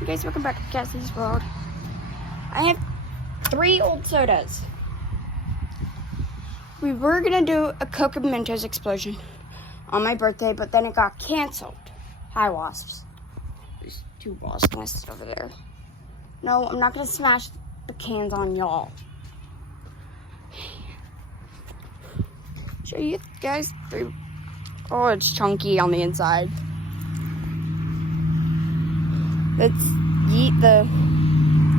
Hey guys, welcome back to Cassie's World. I have 3 old sodas. We were gonna do a Coke and Mentos explosion on my birthday, but then it got canceled. Hi, wasps. There's 2 wasp nests over there. No, I'm not gonna smash the cans on y'all. Show you guys 3. Oh, it's chunky on the inside. Let's eat the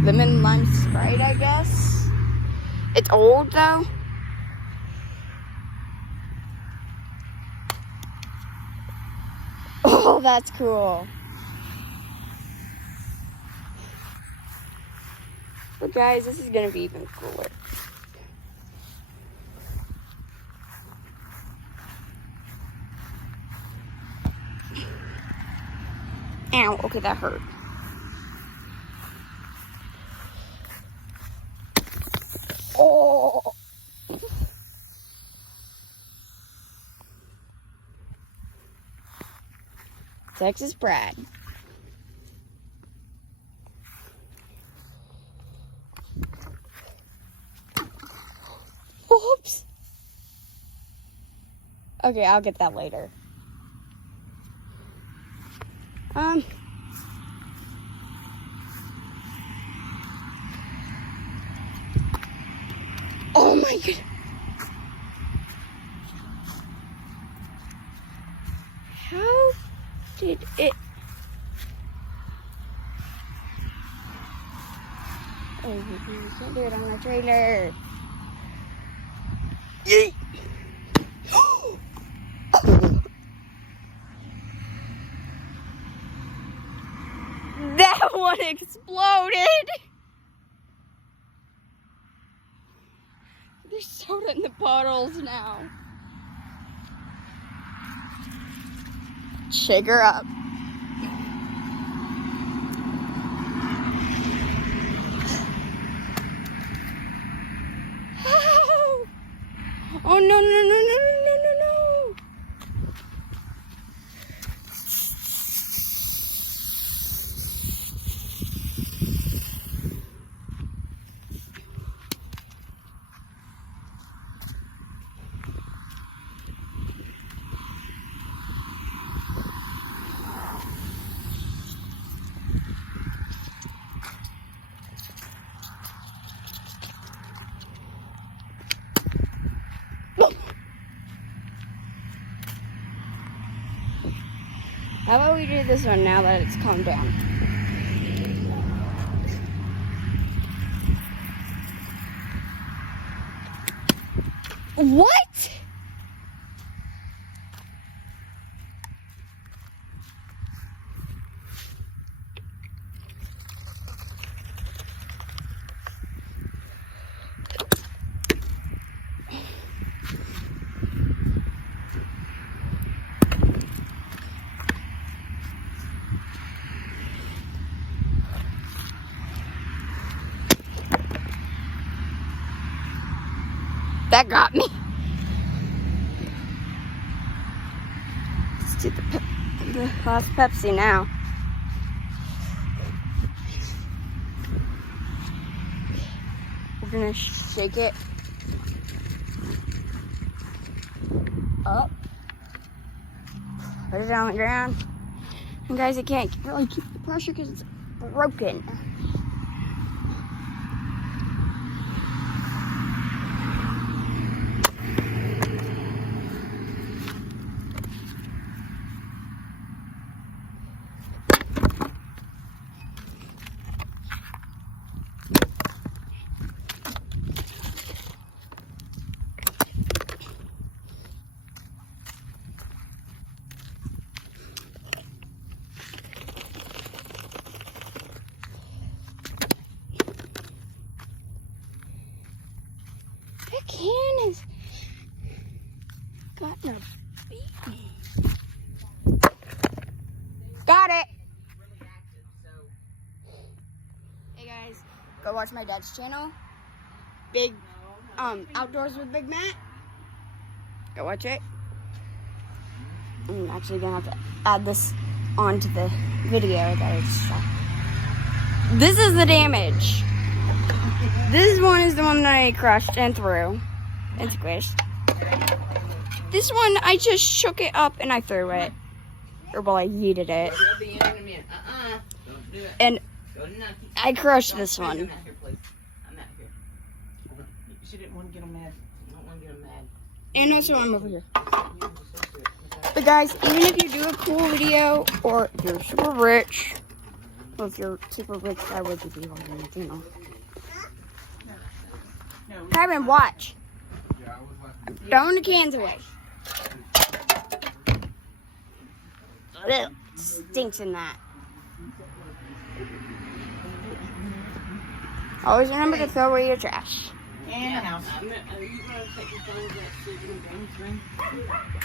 lemon lime Sprite, I guess. It's old though. Oh, that's cool. But guys, this is gonna be even cooler. Ow, okay, that hurt. Oh. Texas Brad. Whoops. Okay, I'll get that later. Oh my god. How did it? Oh, you can't do it on the trailer. Yeet. That one exploded. There's soda in the bottles now. Shake her up. Oh no, no, no, no, no, no, no, no. How about we do this one now that it's calmed down? What? That got me. Let's do the last Pepsi now. We're gonna shake it up, put it on the ground, and guys, I can't really keep the pressure because it's broken. That can has gotten a beating. Got it. Hey guys, go watch my dad's channel. Big Outdoors with Big Matt. Go watch it. I'm actually gonna have to add this onto the video that I just shot. This is the damage. This one is the one that I crushed and threw and squished. This one, I just shook it up and I threw it. Or, well, I yeeted it. And I crushed this one. She didn't want to get them mad. I don't want to get them mad. And also, I'm over here. But guys, even if you do a cool video, or if you're super rich, well, if you're super rich, why would you be on it, you know? Kyron, watch. I'm throwing the cans away. Ugh, stinks in that. Always remember to throw away your trash. And house. Are you going to take your phone to that